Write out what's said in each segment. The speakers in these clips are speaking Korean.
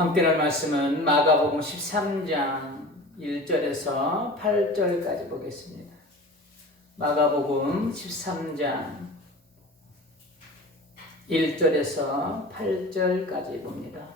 함께 할 말씀은 마가복음 13장 1절에서 8절까지 보겠습니다. 마가복음 13장 1절에서 8절까지 봅니다.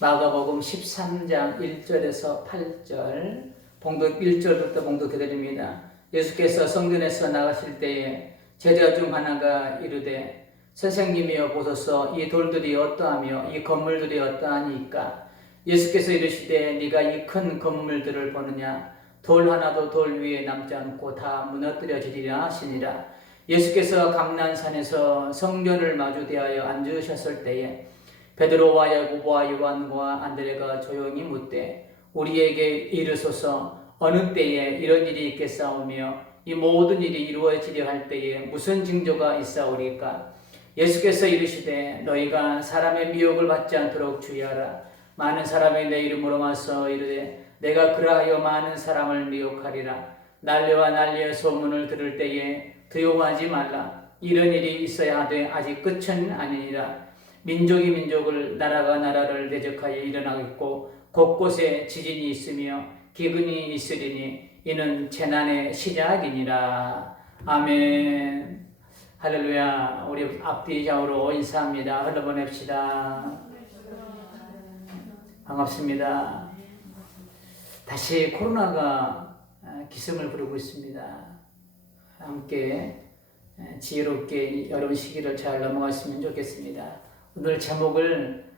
마가복음 13장 1절에서 8절, 봉독 1절부터 봉독해드립니다. 예수께서 성전에서 나가실 때에 제자 중 하나가 이르되 선생님이여 보소서, 이 돌들이 어떠하며 이 건물들이 어떠하니까? 예수께서 이르시되 네가 이 큰 건물들을 보느냐? 돌 하나도 돌 위에 남지 않고 다 무너뜨려지리라 하시니라. 예수께서 감난산에서 성전을 마주 대하여 앉으셨을 때에 베드로와 야고보와 요한과 안드레가 조용히 묻되 우리에게 이르소서, 어느 때에 이런 일이 있겠사오며 이 모든 일이 이루어지려 할 때에 무슨 징조가 있사오리까? 예수께서 이르시되 너희가 사람의 미혹을 받지 않도록 주의하라. 많은 사람이 내 이름으로 와서 이르되 내가 그러하여 많은 사람을 미혹하리라. 난리와 난리의 소문을 들을 때에 두려워하지 말라. 이런 일이 있어야 하되 아직 끝은 아니니라. 민족이 민족을, 나라가 나라를 대적하여 일어나겠고 곳곳에 지진이 있으며 기근이 있으리니 이는 재난의 시작이니라. 아멘. 할렐루야. 우리 앞뒤 좌우로 인사합니다. 흘러보냅시다. 반갑습니다. 다시 코로나가 기승을 부르고 있습니다. 함께 지혜롭게 어려운 시기를 잘 넘어갔으면 좋겠습니다. 오늘 제목을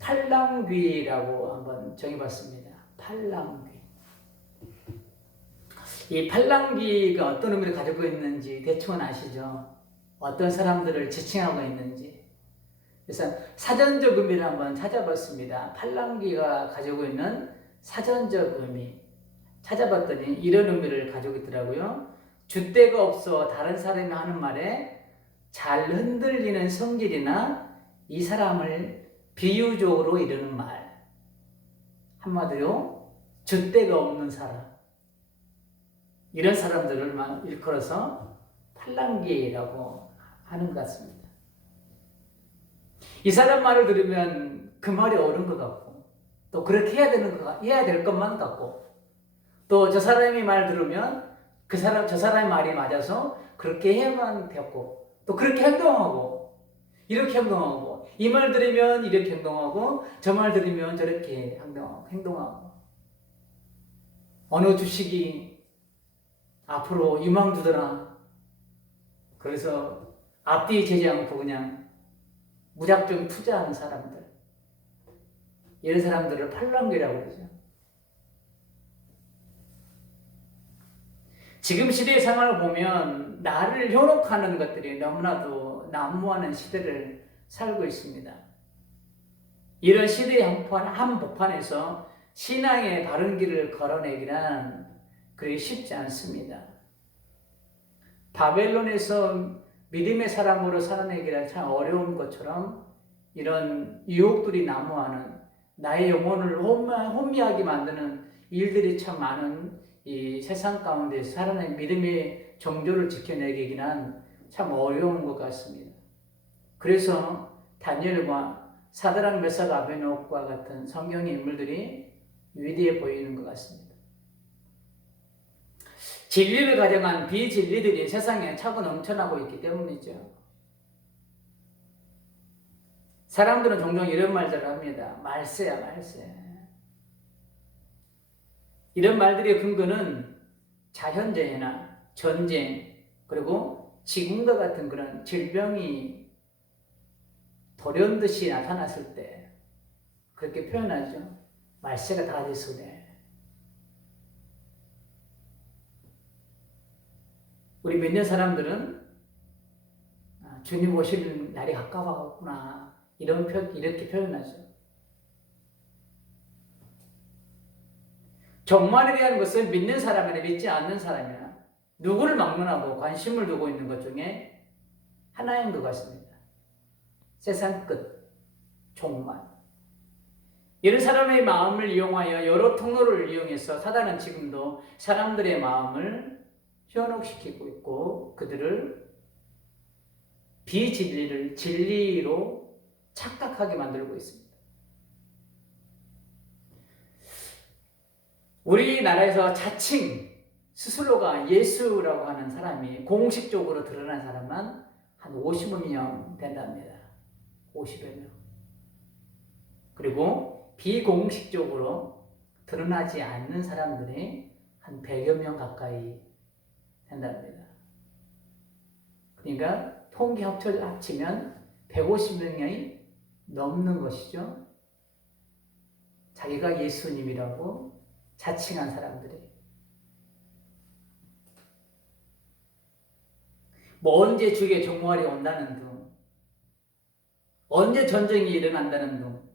팔랑귀라고 한번 정해봤습니다. 팔랑귀. 이 팔랑귀가 어떤 의미를 가지고 있는지 대충은 아시죠? 어떤 사람들을 지칭하고 있는지. 그래서 사전적 의미를 한번 찾아봤습니다. 팔랑귀가 가지고 있는 사전적 의미. 찾아봤더니 이런 의미를 가지고 있더라고요. 줏대가 없어 다른 사람이 하는 말에 잘 흔들리는 성질이나 이 사람을 비유적으로 이르는 말. 한마디로 줏대가 없는 사람. 이런 사람들을 막 일컬어서 팔랑귀라고 하는 것 같습니다. 이 사람 말을 들으면 그 말이 옳은 것 같고, 또 그렇게 해야 될 것만 같고, 또 저 사람이 말 들으면 저 사람의 말이 맞아서 그렇게 해야만 되었고, 또 그렇게 행동하고, 이렇게 행동하고, 이 말 들으면 이렇게 행동하고, 저 말 들으면 저렇게 행동하고. 어느 주식이 앞으로 유망주더라. 그래서 앞뒤 재지 않고 그냥 무작정 투자하는 사람들. 이런 사람들을 팔랑귀라고 그러죠. 지금 시대의 상황을 보면 나를 현혹하는 것들이 너무나도 난무하는 시대를 살고 있습니다. 이런 시대의 한복판에서 신앙의 바른 길을 걸어내기란 그리 쉽지 않습니다. 바벨론에서 믿음의 사람으로 살아내기란 참 어려운 것처럼 이런 유혹들이 난무하는 나의 영혼을 혼미하게 만드는 일들이 참 많은 이 세상 가운데 살아낸 믿음의 정조를 지켜내기는 참 어려운 것 같습니다. 그래서 다니엘과 사드락 메삭 아베노고와 같은 성경의 인물들이 위대해 보이는 것 같습니다. 진리를 가정한 비진리들이 세상에 차고 넘쳐나고 있기 때문이죠. 사람들은 종종 이런 말들을 합니다. 말세야, 말세. 이런 말들의 근거는 자연재해나 전쟁, 그리고 지금과 같은 그런 질병이 돌연듯이 나타났을 때 그렇게 표현하죠. 말세가 다 됐으네. 우리 믿는 사람들은 주님 오실 날이 가까워졌구나. 이렇게 표현하죠. 종말에 대한 것은 믿는 사람이나 믿지 않는 사람이나 누구를 막론하고 관심을 두고 있는 것 중에 하나인 것 같습니다. 세상 끝, 종말. 이런 사람의 마음을 이용하여 여러 통로를 이용해서 사단은 지금도 사람들의 마음을 현혹시키고 있고 그들을 비진리를 진리로 착각하게 만들고 있습니다. 우리나라에서 자칭 스스로가 예수라고 하는 사람이 공식적으로 드러난 사람은 한 50여 명 된답니다. 50여 명. 그리고 비공식적으로 드러나지 않는 사람들이 한 100여 명 가까이 된답니다. 그러니까 통계 합치면 150명이 넘는 것이죠. 자기가 예수님이라고 자칭한 사람들이. 뭐 언제 주의 종말이 온다는 둥, 언제 전쟁이 일어난다는 둥,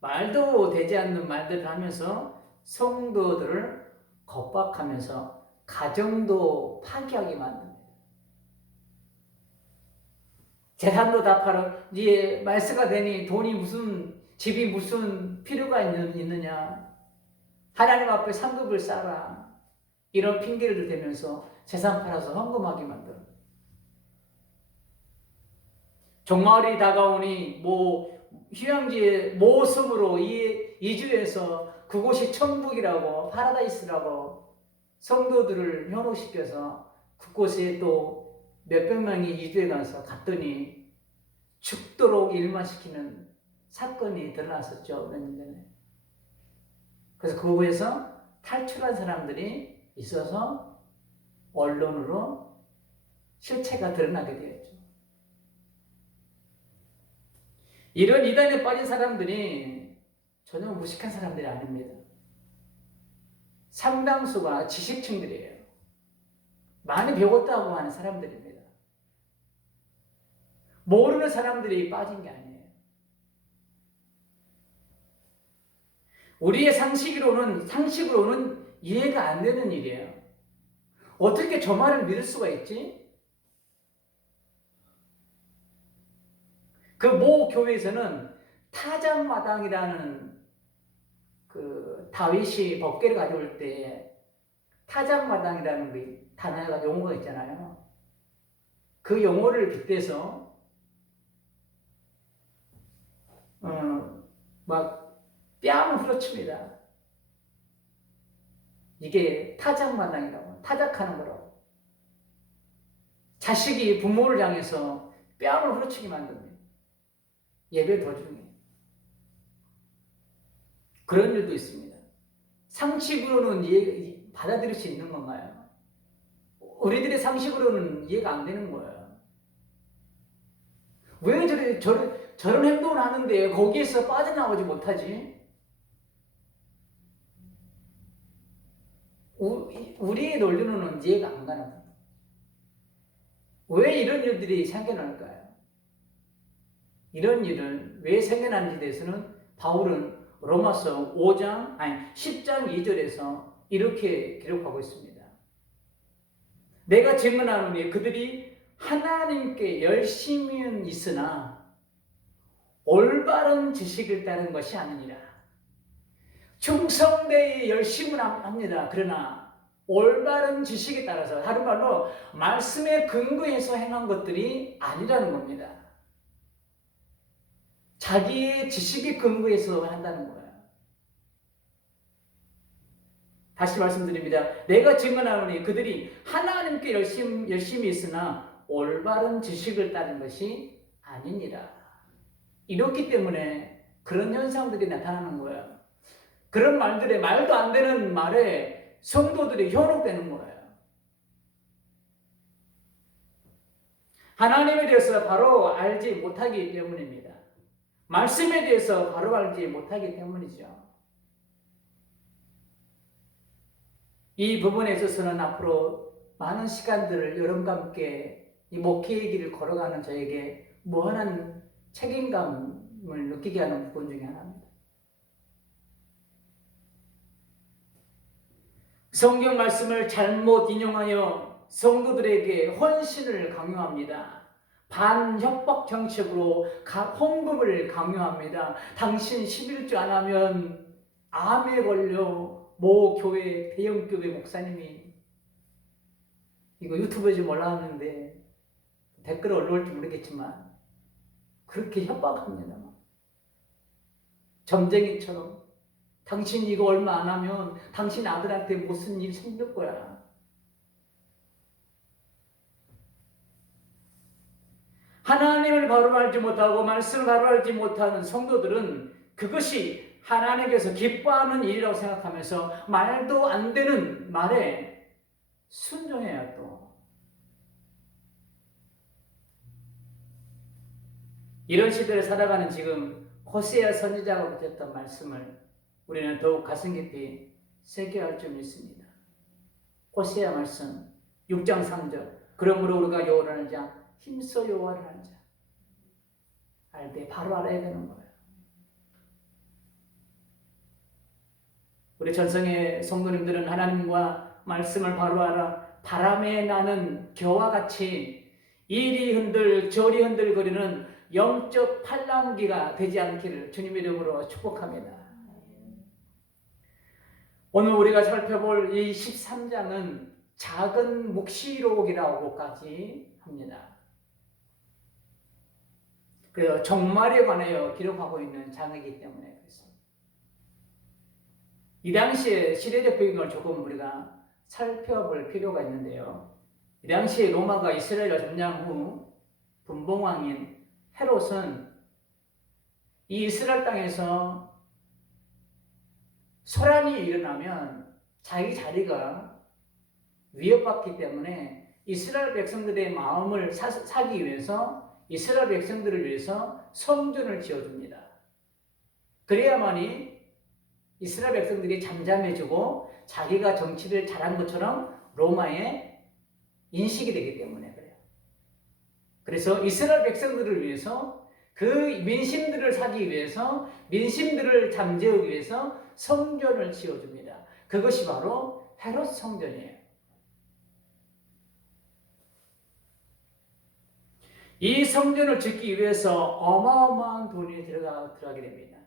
말도 되지 않는 말들을 하면서 성도들을 겁박하면서 가정도 파괴하게 만듭니다. 재산도 다 팔아. 네 말세가 되니 돈이 무슨 집이 무슨 필요가 있느냐. 하나님 앞에 상급을 쌓아라. 이런 핑계를 대면서 재산 팔아서 헌금하게 만들어. 종말이 다가오니 휴양지의 모섬으로 이주해서 그곳이 천국이라고 파라다이스라고 성도들을 현혹시켜서 그곳에 또 몇백 명이 이주해 가서 갔더니 죽도록 일만시키는 사건이 드러났었죠. 몇 년 전에. 그래서 그곳에서 탈출한 사람들이 있어서 언론으로 실체가 드러나게 되었죠. 이런 이단에 빠진 사람들이 전혀 무식한 사람들이 아닙니다. 상당수가 지식층들이에요. 많이 배웠다고 하는 사람들입니다. 모르는 사람들이 빠진 게 아니에요. 우리의 상식으로는 이해가 안 되는 일이에요. 어떻게 저 말을 믿을 수가 있지? 그 모 교회에서는 타작마당이라는 그 다윗이 법궤를 가져올 때 타작마당이라는 그 단어가 용어가 있잖아요. 그 용어를 빗대서 막 뺨을 후려칩니다. 이게 타작마당이라고, 타작하는 거라고. 자식이 부모를 향해서 뺨을 후려치게 만듭니다. 예배 도중에. 그런 일도 있습니다. 상식으로는 받아들일 수 있는 건가요? 우리들의 상식으로는 이해가 안 되는 거예요. 왜 저런 행동을 하는데 거기에서 빠져나오지 못하지? 우리의 논리로는 이해가 안 가는 거예요. 왜 이런 일들이 생겨날까요? 이런 일은 왜 생겨나는지에 대해서는 바울은 로마서 10장 2절에서 이렇게 기록하고 있습니다. 내가 증언하노니 그들이 하나님께 열심히는 있으나 올바른 지식을 따른 것이 아니니라. 충성되이 열심은 합니다. 그러나 올바른 지식에 따라서 다른 말로 말씀에 근거해서 행한 것들이 아니라는 겁니다. 자기의 지식에 근거해서 한다는 거예요. 다시 말씀드립니다. 내가 증언하노니 그들이 하나님께 열심히 있으나 올바른 지식을 따른 것이 아니니라. 이렇기 때문에 그런 현상들이 나타나는 거예요. 그런 말도 안 되는 말에 성도들이 현혹되는 거예요. 하나님에 대해서 바로 알지 못하기 때문입니다. 말씀에 대해서 바로 알지 못하기 때문이죠. 이 부분에 있어서는 앞으로 많은 시간들을 여러분과 함께 이 목회의 길을 걸어가는 저에게 무한한 책임감을 느끼게 하는 부분 중에 하나입니다. 성경 말씀을 잘못 인용하여 성도들에게 헌신을 강요합니다. 반협박 정책으로 헌금을 강요합니다. 당신 11조 안 하면 암에 걸려. 모 교회, 대형교회 목사님이 이거 유튜브에 좀 올라왔는데 댓글에 올라올지 모르겠지만 그렇게 협박합니다. 점쟁이처럼 당신 이거 얼마 안 하면 당신 아들한테 무슨 일 생길 거야. 하나님을 바로 알지 못하고 말씀을 바로 알지 못하는 성도들은 그것이 하나님께서 기뻐하는 일이라고 생각하면서 말도 안 되는 말에 순종해야 또. 이런 시대를 살아가는 지금 호세아 선지자가 붙였던 말씀을 우리는 더욱 가슴 깊이 새겨야 할 점이 있습니다. 호세아 말씀 6장 3절 그러므로 우리가 여호와를 아는 자 힘써 여호와를 아는 자 알 때 바로 알아야 되는 거예요. 우리 전성의 성도님들은 하나님과 말씀을 바로 알아 바람에 나는 겨와 같이 이리 흔들 저리 흔들거리는 영적 팔랑귀가 되지 않기를 주님의 이름으로 축복합니다. 오늘 우리가 살펴볼 이 13장은 작은 묵시록이라고까지 합니다. 그래서 종말에 관하여 기록하고 있는 장이기 때문에 그렇습니다. 이 당시에 시대적 배경을 조금 우리가 살펴볼 필요가 있는데요. 이 당시에 로마가 이스라엘을 점령 후 분봉왕인 헤롯은 이 이스라엘 땅에서 소란이 일어나면 자기 자리가 위협받기 때문에 이스라엘 백성들의 마음을 사기 위해서 이스라엘 백성들을 위해서 성전을 지어줍니다. 그래야만이 이스라엘 백성들이 잠잠해지고 자기가 정치를 잘한 것처럼 로마에 인식이 되기 때문에 그래요. 그래서 이스라엘 백성들을 위해서 그 민심들을 사기 위해서 민심들을 잠재우기 위해서 성전을 지어줍니다. 그것이 바로 헤롯 성전이에요. 이 성전을 짓기 위해서 어마어마한 돈이 들어가게 됩니다.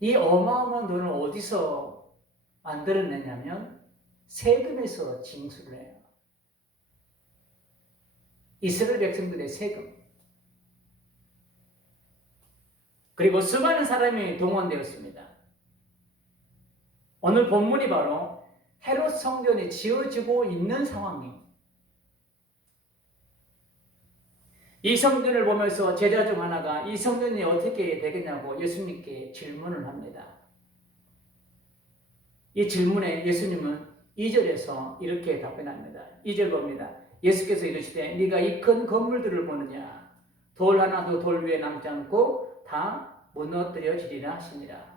이 어마어마한 돈을 어디서 만들어내냐면 세금에서 징수를 해요. 이스라엘 백성들의 세금. 그리고 수많은 사람이 동원되었습니다. 오늘 본문이 바로 헤롯 성전이 지어지고 있는 상황입니다. 이 성전을 보면서 제자 중 하나가 이 성전이 어떻게 되겠냐고 예수님께 질문을 합니다. 이 질문에 예수님은 2절에서 이렇게 답변합니다. 2절 봅니다. 예수께서 이르시되 네가 이 큰 건물들을 보느냐 돌 하나도 돌 위에 남지 않고 다 무너뜨려지리라 하시니라.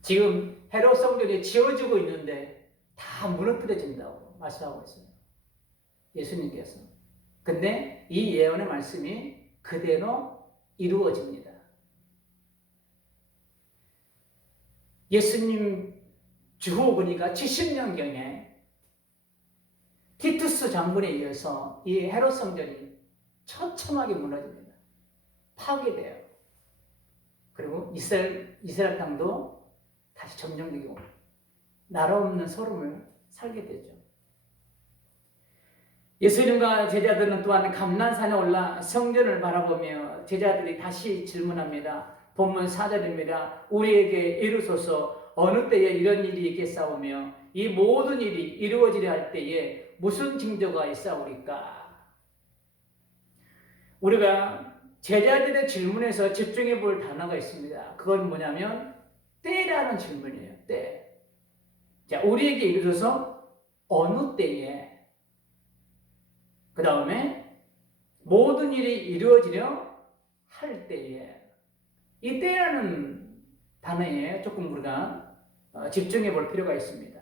지금 헤롯 성전이 지어지고 있는데 다 무너뜨려진다고 말씀하고 있습니다. 예수님께서. 근데 이 예언의 말씀이 그대로 이루어집니다. 예수님 주후 보니까 70년경에 티투스 장군에 의해서 이 헤롯 성전이 처참하게 무너집니다. 파괴돼요. 그리고 이스라엘 땅도 다시 점령되고 나라 없는 소름을 살게 되죠. 예수님과 제자들은 또한 감난산에 올라 성전을 바라보며 제자들이 다시 질문합니다. 본문 4절입니다. 우리에게 이루소서 어느 때에 이런 일이 있겠사오며 이 모든 일이 이루어지려 할 때에 무슨 징조가 있사오리까? 우리가 제자들의 질문에서 집중해 볼 단어가 있습니다. 그건 뭐냐면 때라는 질문이에요. 때. 자, 우리에게 이루소서 어느 때에 그 다음에 모든 일이 이루어지려 할 때에 이 때라는 단어에 조금 우리가 집중해 볼 필요가 있습니다.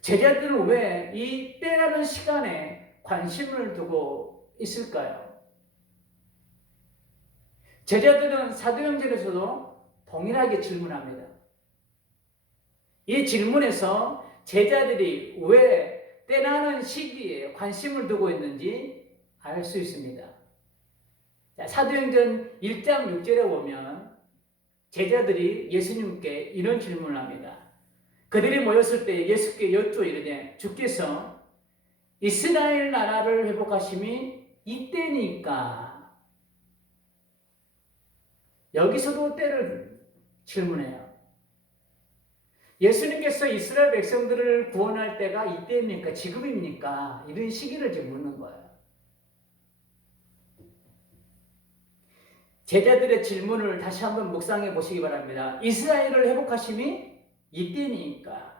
제자들은 왜 이 때라는 시간에 관심을 두고 있을까요? 제자들은 사도행전에서도 동일하게 질문합니다. 이 질문에서 제자들이 왜 때나는 시기에 관심을 두고 있는지 알 수 있습니다. 자, 사도행전 1장 6절에 보면 제자들이 예수님께 이런 질문을 합니다. 그들이 모였을 때 예수께 여쭈어 이르되 주께서 이스라엘 나라를 회복하심이 이때니까. 여기서도 때를 질문해요. 예수님께서 이스라엘 백성들을 구원할 때가 이때입니까? 지금입니까? 이런 시기를 지금 묻는 거예요. 제자들의 질문을 다시 한번 묵상해 보시기 바랍니다. 이스라엘을 회복하심이 이때니까.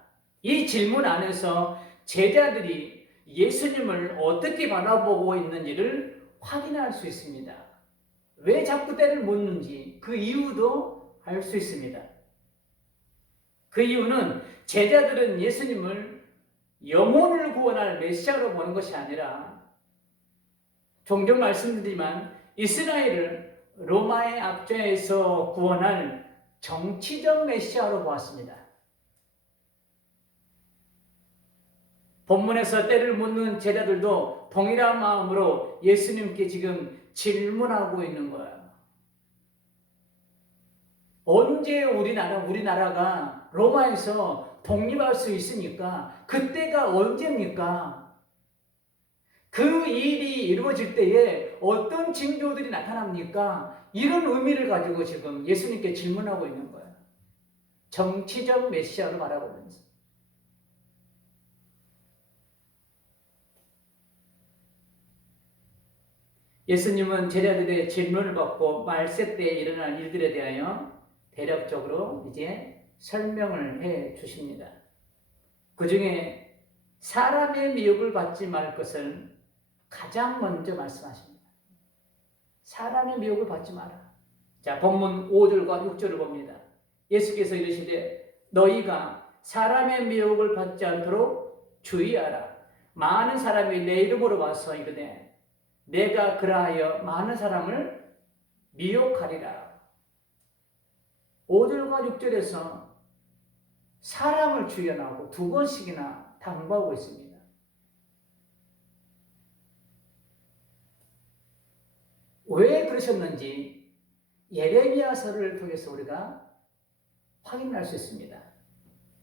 이 질문 안에서 제자들이 예수님을 어떻게 바라보고 있는지를 확인할 수 있습니다. 왜 자꾸 때를 묻는지 그 이유도 알 수 있습니다. 그 이유는 제자들은 예수님을 영혼을 구원할 메시아로 보는 것이 아니라 종종 말씀드리지만 이스라엘을 로마의 압제에서 구원할 정치적 메시아로 보았습니다. 본문에서 때를 묻는 제자들도 동일한 마음으로 예수님께 지금 질문하고 있는 거예요. 언제 우리나라가 로마에서 독립할 수 있습니까? 그때가 언제입니까? 그 일이 이루어질 때에 어떤 징조들이 나타납니까? 이런 의미를 가지고 지금 예수님께 질문하고 있는 거예요. 정치적 메시아를 바라보면서. 예수님은 제자들의 질문을 받고 말세 때에 일어날 일들에 대하여 대략적으로 이제 설명을 해 주십니다. 그 중에 사람의 미혹을 받지 말 것을 가장 먼저 말씀하십니다. 사람의 미혹을 받지 마라. 자, 본문 5절과 6절을 봅니다. 예수께서 이르시되 너희가 사람의 미혹을 받지 않도록 주의하라. 많은 사람이 내 이름으로 와서 이르되 내가 그라하여 많은 사람을 미혹하리라. 5절과 6절에서 사람을 주연하고 두 번씩이나 당부하고 있습니다. 왜 그러셨는지 예레미야서를 통해서 우리가 확인할 수 있습니다.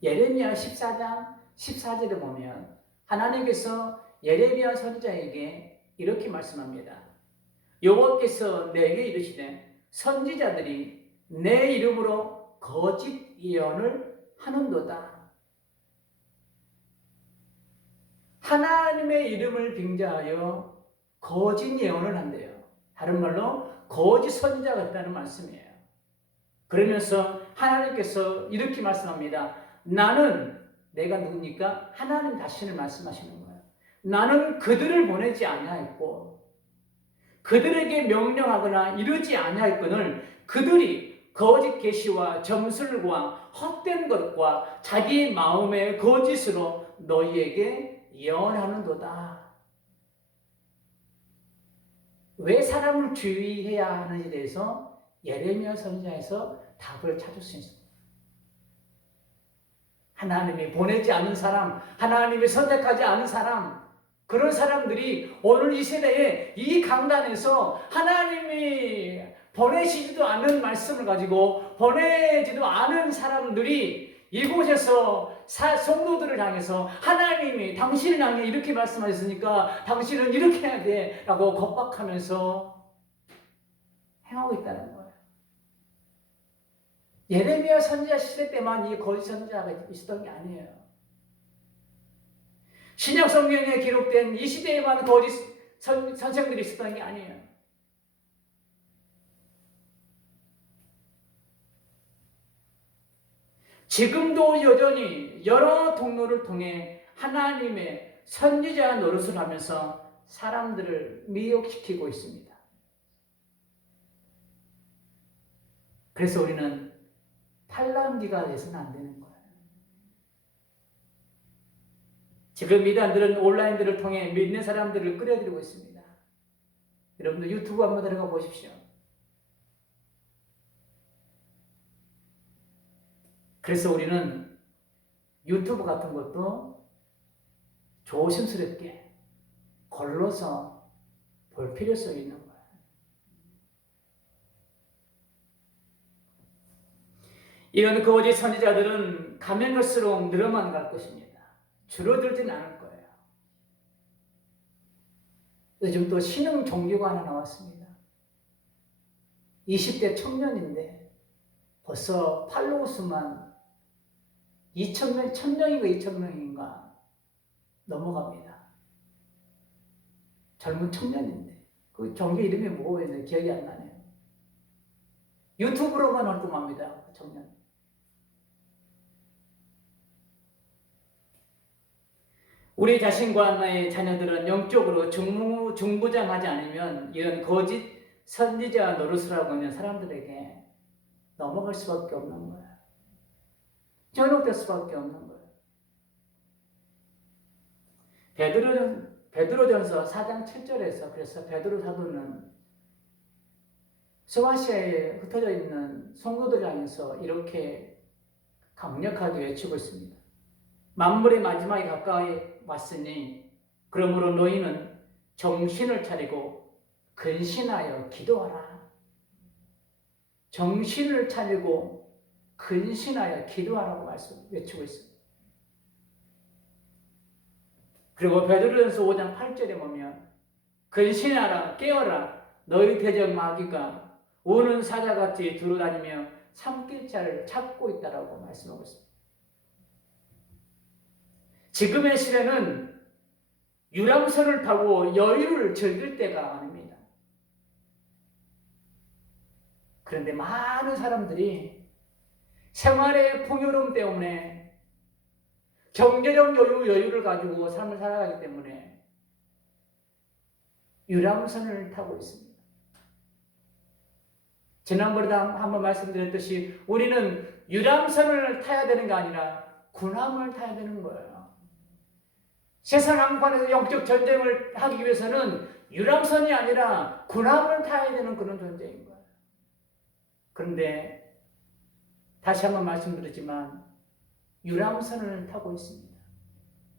예레미야 14장 14절에 보면 하나님께서 예레미야 선지자에게 이렇게 말씀합니다. 여호와께서 내게 이르시되 선지자들이 내 이름으로 거짓 예언을 하는도다. 하나님의 이름을 빙자하여 거짓 예언을 한대요. 다른 말로 거짓 선지자가 있다는 말씀이에요. 그러면서 하나님께서 이렇게 말씀합니다. 나는 내가 누굽니까? 하나님 자신을 말씀하시는 거예요. 나는 그들을 보내지 아니하였고 그들에게 명령하거나 이르지 아니하였거늘 그들이 거짓 계시와 점술과 헛된 것과 자기 마음의 거짓으로 너희에게 예언하는도다. 왜 사람을 주의해야 하는지에 대해서 예레미야 선지자에서 답을 찾을 수 있습니다. 하나님이 보내지 않은 사람, 하나님이 선택하지 않은 사람, 그런 사람들이 오늘 이 세대에 이 강단에서 하나님이 보내시지도 않은 말씀을 가지고 보내지도 않은 사람들이 이곳에서 성도들을 향해서 하나님이 당신을 향해 이렇게 말씀하셨으니까 당신은 이렇게 해야 돼 라고 겁박하면서 행하고 있다는 거예요. 예레미야 선지자 시대 때만 이 거짓 선지자가 있었던 게 아니에요. 신약 성경에 기록된 이 시대에만 거짓 선생들이 있었던 게 아니에요. 지금도 여전히 여러 통로를 통해 하나님의 선지자 노릇을 하면서 사람들을 미혹시키고 있습니다. 그래서 우리는 팔랑귀가 돼서는 안 되는 거예요. 지금 이단들은 온라인들을 통해 믿는 사람들을 끌어들이고 있습니다. 여러분들 유튜브 한번 들어가 보십시오. 그래서 우리는 유튜브 같은 것도 조심스럽게 걸러서 볼 필요성이 있는 거예요. 이런 거짓 선지자들은 가면 갈수록 늘어만 갈 것입니다. 줄어들진 않을 거예요. 요즘 또 신흥 종교가 하나 나왔습니다. 20대 청년인데 벌써 팔로워 수만 2,000명, 1,000명인가 2,000명인가 넘어갑니다. 젊은 청년인데 그 종교 이름이 뭐예요? 기억이 안 나네요. 유튜브로만 활동합니다. 그 청년. 우리 자신과 나의 자녀들은 영적으로 중부장하지 않으면 이런 거짓 선지자 노릇을 하고 있는 사람들에게 넘어갈 수밖에 없는 거예요. 현혹될 수밖에 없는 거예요. 베드로전서 4장 7절에서 그래서 베드로 사도는 소아시아에 흩어져 있는 성도들 향해서 이렇게 강력하게 외치고 있습니다. 만물의 마지막이 가까이 왔으니 그러므로 너희는 정신을 차리고 근신하여 기도하라. 정신을 차리고 근신하여 기도하라고 외치고 있습니다. 그리고 베드로전서 5장 8절에 보면 근신하라 깨어라 너희 대적 마귀가 우는 사자같이 두루다니며 삼킬 자를 찾고 있다라고 말씀하고 있습니다. 지금의 시대는 유람선을 타고 여유를 즐길 때가 아닙니다. 그런데 많은 사람들이 생활의 풍요로움 때문에 경제적 여유를 가지고 삶을 살아가기 때문에 유람선을 타고 있습니다. 지난번에도 한번 말씀드렸듯이 우리는 유람선을 타야 되는 게 아니라 군함을 타야 되는 거예요. 세상 한복판에서 영적 전쟁을 하기 위해서는 유람선이 아니라 군함을 타야 되는 그런 존재인 거예요. 그런데 다시 한번 말씀드리지만 유람선을 타고 있습니다.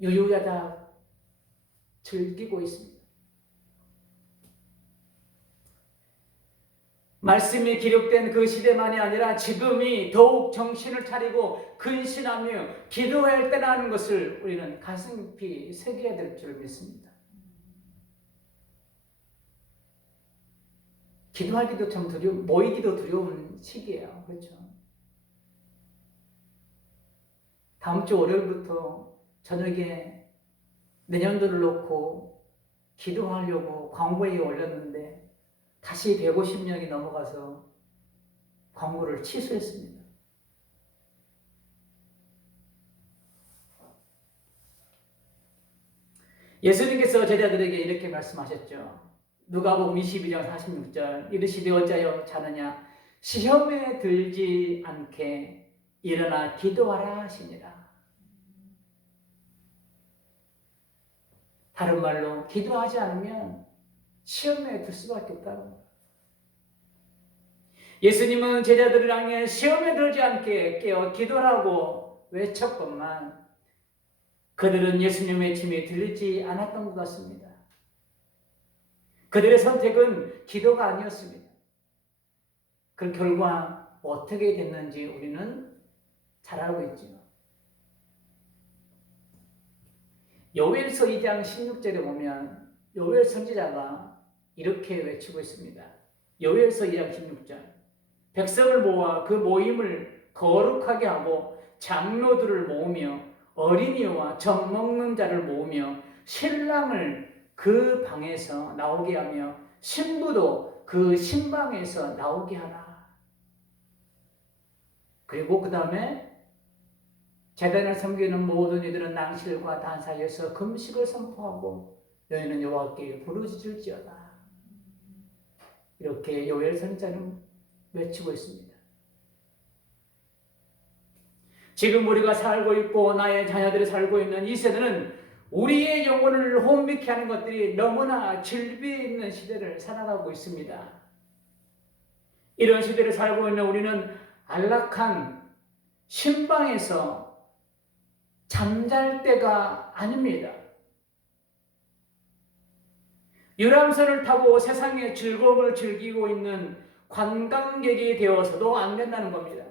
유유자자 즐기고 있습니다. 말씀이 기록된 그 시대만이 아니라 지금이 더욱 정신을 차리고 근신하며 기도할 때라는 것을 우리는 가슴 깊이 새겨야 될 줄 믿습니다. 기도하기도 참 모이기도 두려운 시기예요. 그렇죠? 다음 주 월요일부터 저녁에 내년도를 놓고 기도하려고 광고에 올렸는데 다시 150명이 넘어가서 광고를 취소했습니다. 예수님께서 제자들에게 이렇게 말씀하셨죠. 누가복음 22장 46절 이르시되 어찌하여 자느냐 시험에 들지 않게 일어나 기도하라 하시니라. 다른 말로 기도하지 않으면 시험에 들 수밖에 없다는 거예요. 예수님은 제자들을 향해 시험에 들지 않게 깨어 기도하라고 외쳤건만 그들은 예수님의 외침이 들리지 않았던 것 같습니다. 그들의 선택은 기도가 아니었습니다. 그 결과 어떻게 됐는지 우리는 잘 알고 있죠. 요엘서 2장 16절에 보면 요엘 선지자가 이렇게 외치고 있습니다. 요엘서 2장 16절 백성을 모아 그 모임을 거룩하게 하고 장로들을 모으며 어린이와 젖 먹는 자를 모으며 신랑을 그 방에서 나오게 하며 신부도 그 신방에서 나오게 하라. 그리고 그 다음에 제단을 섬기는 모든 이들은 낭실과 단 사이에서 금식을 선포하고 너희는 여호와께 부르짖을지어다. 이렇게 요엘 선지자는 외치고 있습니다. 지금 우리가 살고 있고 나의 자녀들이 살고 있는 이 세대는 우리의 영혼을 혼미케 하는 것들이 너무나 질비 있는 시대를 살아가고 있습니다. 이런 시대를 살고 있는 우리는 안락한 신방에서 잠잘 때가 아닙니다. 유람선을 타고 세상의 즐거움을 즐기고 있는 관광객이 되어서도 안 된다는 겁니다.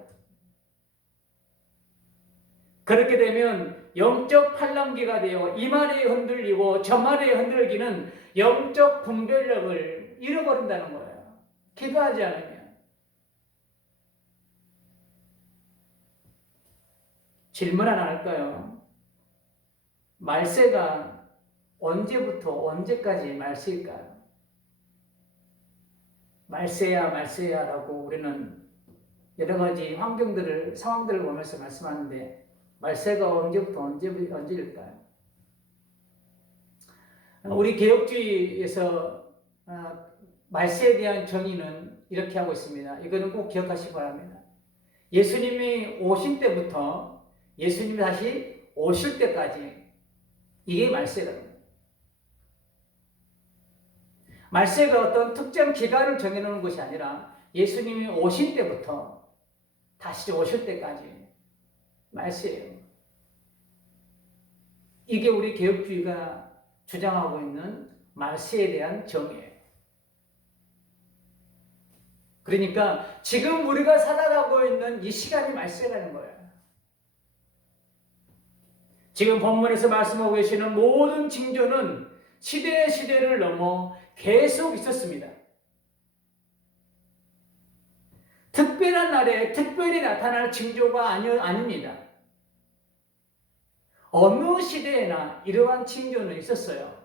그렇게 되면 영적 팔랑귀가 되어 이 말이 흔들리고 저 말이 흔들기는 영적 분별력을 잃어버린다는 거예요. 기도하지 않으면. 질문 하나 할까요? 말세가 언제부터 언제까지 말세일까요? 말세야 말세야라고 우리는 여러 가지 상황들을 보면서 말씀하는데 말세가 언제부터 언제일까요? 우리 개혁주의에서 말세에 대한 정의는 이렇게 하고 있습니다. 이거는 꼭 기억하시기 바랍니다. 예수님이 오신 때부터 예수님이 다시 오실 때까지 이게 말세라는 거예요. 말세가 어떤 특정 기간을 정해놓는 것이 아니라 예수님이 오신 때부터 다시 오실 때까지 말세예요. 이게 우리 개혁주의가 주장하고 있는 말세에 대한 정의예요. 그러니까 지금 우리가 살아가고 있는 이 시간이 말세라는 거예요. 지금 본문에서 말씀하고 계시는 모든 징조는 시대를 넘어 계속 있었습니다. 특별한 날에 특별히 나타날 징조가 아닙니다. 어느 시대에나 이러한 징조는 있었어요.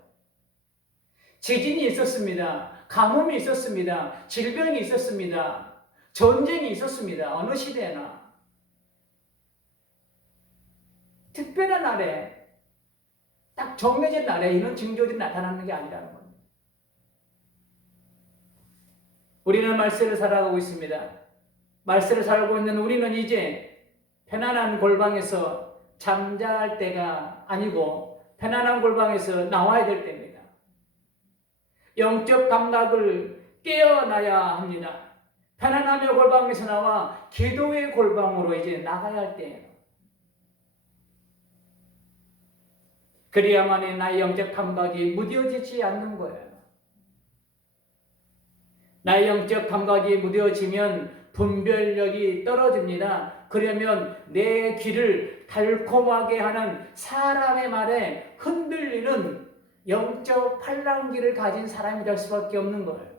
지진이 있었습니다. 가뭄이 있었습니다. 질병이 있었습니다. 전쟁이 있었습니다. 어느 시대에나. 특별한 날에, 딱 정해진 날에 이런 징조들이 나타나는 게 아니라는 겁니다. 우리는 말세를 살아가고 있습니다. 말세를 살고 있는 우리는 이제 편안한 골방에서 잠잘 때가 아니고 편안한 골방에서 나와야 될 때입니다. 영적 감각을 깨어나야 합니다. 편안함의 골방에서 나와 기도의 골방으로 이제 나가야 할 때예요. 그래야만이 나의 영적 감각이 무뎌지지 않는 거예요. 나의 영적 감각이 무뎌지면 분별력이 떨어집니다. 그러면 내 귀를 달콤하게 하는 사람의 말에 흔들리는 영적 팔랑귀를 가진 사람이 될 수밖에 없는 거예요.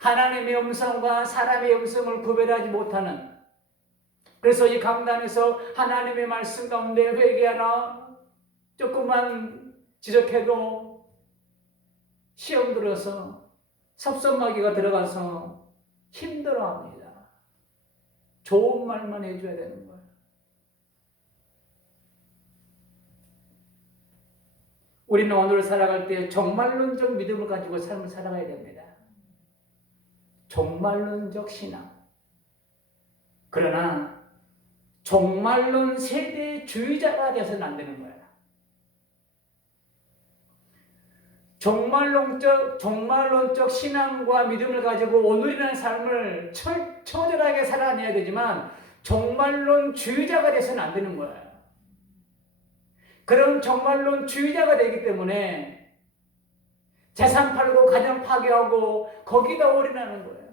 하나님의 음성과 사람의 음성을 구별하지 못하는, 그래서 이 강단에서 하나님의 말씀 가운데 회개하라, 조금만 지적해도 시험 들어서 섭섭마귀가 들어가서 힘들어합니다. 좋은 말만 해줘야 되는 거예요. 우리는 오늘 살아갈 때 종말론적 믿음을 가지고 삶을 살아가야 됩니다. 종말론적 신앙. 그러나 종말론 세대주의자가 되어서는 안 되는 거예요. 종말론적 신앙과 믿음을 가지고 오늘이라는 삶을 처절하게 살아내야 되지만 종말론주의자가 되어서는 안 되는 거예요. 그런 종말론주의자가 되기 때문에 재산 팔고 가정 파괴하고 거기다 올인하는 거예요.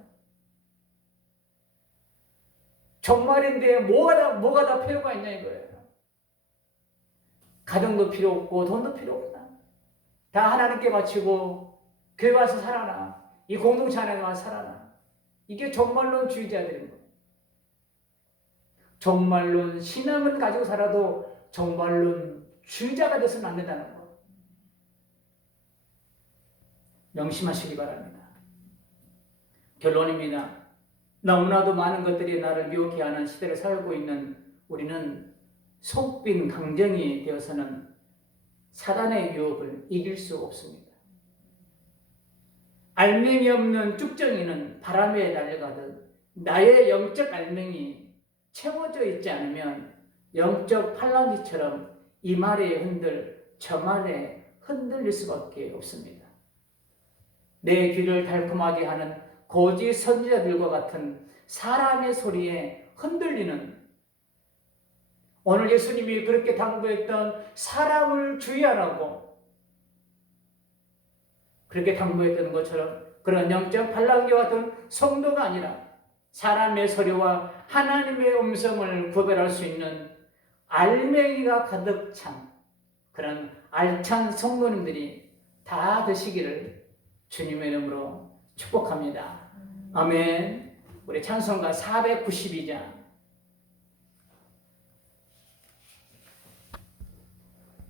종말인데 뭐가 다 필요가 있냐 이거예요. 가정도 필요 없고 돈도 필요 없다. 다 하나님께 바치고 교회 와서 살아라. 이 공동체 안에 와서 살아라. 이게 종말론주의자들인 거예요. 종말론 신앙을 가지고 살아도 종말론주의자가 돼서는 안 된다는 거. 명심하시기 바랍니다. 결론입니다. 너무나도 많은 것들이 나를 미혹해 하는 시대를 살고 있는 우리는 속빈 강정이 되어서는 사단의 유혹을 이길 수 없습니다. 알맹이 없는 쭉정이는 바람에 날아가듯 나의 영적 알맹이 채워져 있지 않으면 영적 팔랑귀처럼 이 말에 저 말에 흔들릴 수밖에 없습니다. 내 귀를 달콤하게 하는 고지 선지자들과 같은 사람의 소리에 흔들리는, 오늘 예수님이 그렇게 당부했던 사람을 주의하라고 그렇게 당부했던 것처럼 그런 영적 팔랑귀와 같은 성도가 아니라 사람의 소리와 하나님의 음성을 구별할 수 있는 알맹이가 가득 찬 그런 알찬 성도님들이 다 되시기를 주님의 이름으로 축복합니다. 아멘. 우리 찬송가 492장